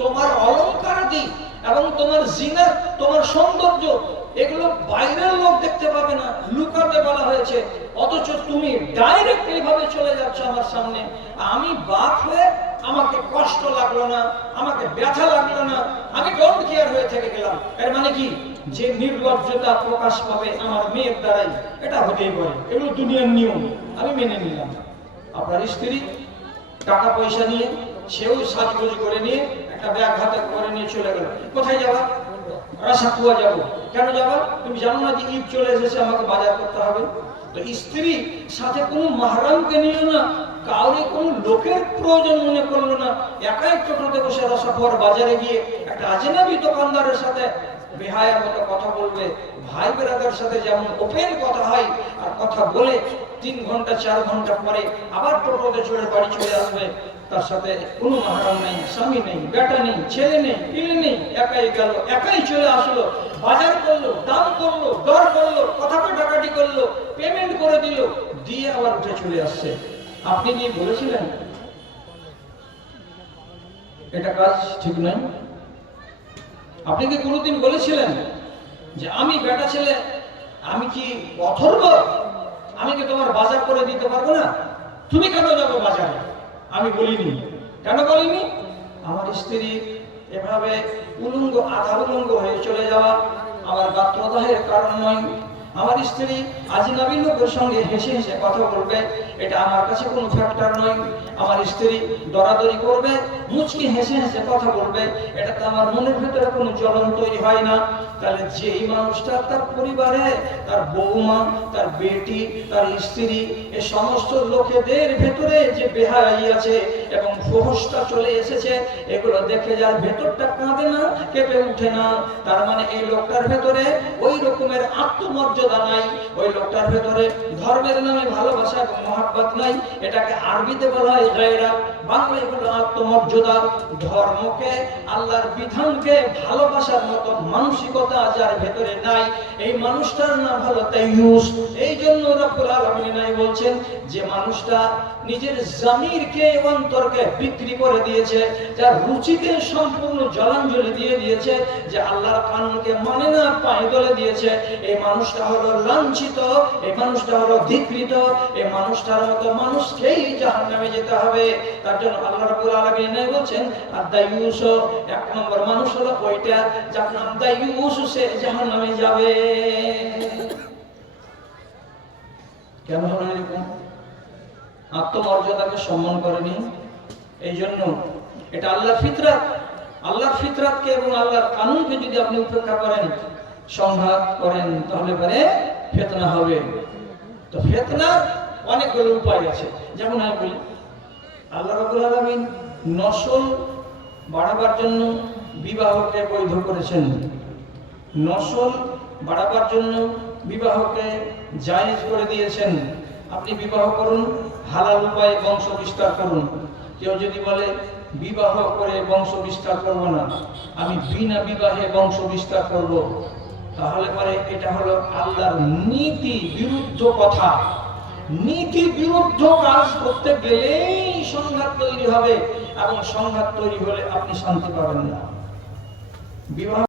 তোমার অলংকারাদি এবং তোমার জিনা, তোমার সৌন্দর্য, এগুলো বাইরের লোক দেখতে পাবে না, লুকাতে বলা হয়েছে। অথচ তুমি ডাইরেক্টলি ভাবে চলে যাচ্ছ আমার সামনে। আমি বাক হয়ে আমাকে কষ্ট লাগল না, আমাকে ব্যথা লাগল না, আমি ডোন্ট কেয়ার হয়ে থেকে গেলাম। এর মানে কি? যে নির্লজ্জতা প্রকাশ পাবে আমার মেয়ের দ্বারাই, এটা হতেই পারে। এগুলো দুনিয়ার নিয়ম, আমি মেনে নিলাম। আপনার স্ত্রী টাকা পয়সা নিয়ে সেও সাজগোজ করে নিয়ে, একটা ব্যাগ হাতে করে নিয়ে চলে গেল। কোথায় যাবা? রাসাকুয়া যাব। কেন যাবা? তুমি জানো না যে ঈদ চলে এসেছে, আমাকে বাজার করতে হবে। তো স্ত্রী সাথে কোনো মাহরামকে নিল না, কাউরে কোনো লোকের প্রয়োজন মনে করল না। একাই টোটোতে বসে রসাকুয়ার বাজারে গিয়ে একটা আজনাবি দোকানদারের সাথে বেহায়ের মতো কথা বলবে। ভাই বেরাদের সাথে যেমন ওপেন কথা হয় আর কথা বলে তিন ঘণ্টা, চার ঘণ্টা পরে আবার টোটোতে চড়ে বাড়ি চলে আসবে। তার সাথে কোনো মাহারাম নেই, স্বামী নেই, বেটা নেই, ছেলে নেই, পিলে নেই, একাই গেল, একাই চলে আসলো। বাজার করল, দাম করল, দর করল কথা কাটাকাটি করল পেমেন্ট করে দিল, দিয়ে আবার উঠে চলে আসছে। আপনি কি বলেছিলেন? এটা কাজ ঠিক নয়। আপনি কি কোনোদিন বলেছিলেন যে আমি বেটা ছেলে, আমি কি অথর্ব? আমি কি তোমার বাজার করে দিতে পারব না? তুমি কেন যাব বাজারে? আমি বলিনি। কেন বলিনি? আমার স্ত্রী এভাবে উলঙ্গ আধা উলঙ্গ হয়ে চলে যাওয়া আমার গাত্রদাহের কারণ নয়। আমার স্ত্রী আজনাবি লোকের সঙ্গে হেসে হেসে কথা বলবে, এটা আমার কাছে কোনো ফ্যাক্টর নয়। আমার স্ত্রী দরাদরি করবে, মুচকি হেসে হেসে কথা বলবে, এটা তো আমার মনের ভেতরে কোনো জ্বলন তৈরি হয় না। তাহলে যেই মানুষটা তার পরিবারে, তার বৌমা তার বেটি, তার স্ত্রী, এ সমস্ত লোকেদের ভেতরে যে বেহাই আছে এবং ফোহসটা চলে এসেছে, এগুলো দেখে যার ভেতরটা কাঁদে না, কেঁপে উঠে না। তার মানে এই লোকটার ভেতরে ওই রকমের আত্মমর্যাদা নাই ওই লোকটার ভেতরে ধর্মের নামে ভালোবাসা এবং মহাব্বত নাই, এটাকে আরবিতে বলা হয় গায়রা। বাংলায় আত্মমর্যাদা। ধর্মকে, আল্লাহর বিধানকে ভালোবাসার মতো মানসিকতা যার ভেতরে নাই, এই মানুষটার নাম হলো জন্য রব্বুল আলামিন নাই বলছেন যে মানুষটা নিজের জামিরকে অন্তরকে বিক্রি করে দিয়েছে যার রুচিকে সম্পূর্ণ জলাঞ্জলি দিয়ে দিয়েছে, যে আল্লাহর কানুনকে মানে না পায়ে দলে দিয়েছে। এই মানুষটা হলো লাঞ্ছিত, এই মানুষটা হলো ধিকৃত, এই মানুষটার মতো মানুষকেই জাহান্নামে যেতে হবে। তার জন্য আল্লাহ রাব্বুল আলামিন নাই বলছেন আদায়ুস এক নম্বর মানুষ হলো ওইটা, যার নাম দায়ুস সে জাহান্নামে যাবে। কেন এরকম? আত্মমর্যাদাকে সম্মান করেনি। এই জন্য এটা আল্লাহর ফিতরাত। আল্লাহর ফিতরাতকে এবং আল্লাহর কানুনকে যদি আপনি উপেক্ষা করেন, সংঘাত করেন, তাহলে পরে ফেতনা হবে। তো ফেতনার অনেকগুলো উপায় আছে। যেমন আমি বলি, আল্লাহ রবুল আলামিন নসল বাড়াবার জন্য বিবাহকে বৈধ করেছেন। নসল বাড়াবার জন্য বিবাহকে জায়েজ করে দিয়েছেন। আপনি বিবাহ করুন, হালাল উপায়ে বংশ বিস্তার করুন। কেউ যদি বলে, বিবাহ করে বংশ বিস্তার করব না, আমি বিনা বিবাহে বংশ বিস্তার করব, তাহলে পরে এটা হলো আল্লাহর নীতি বিরুদ্ধ কথা। নীতি বিরুদ্ধ কাজ করতে গেলেই সংঘাত তৈরি হবে, এবং সংঘাত তৈরি হলে আপনি শান্তি পাবেন না। বিবাহ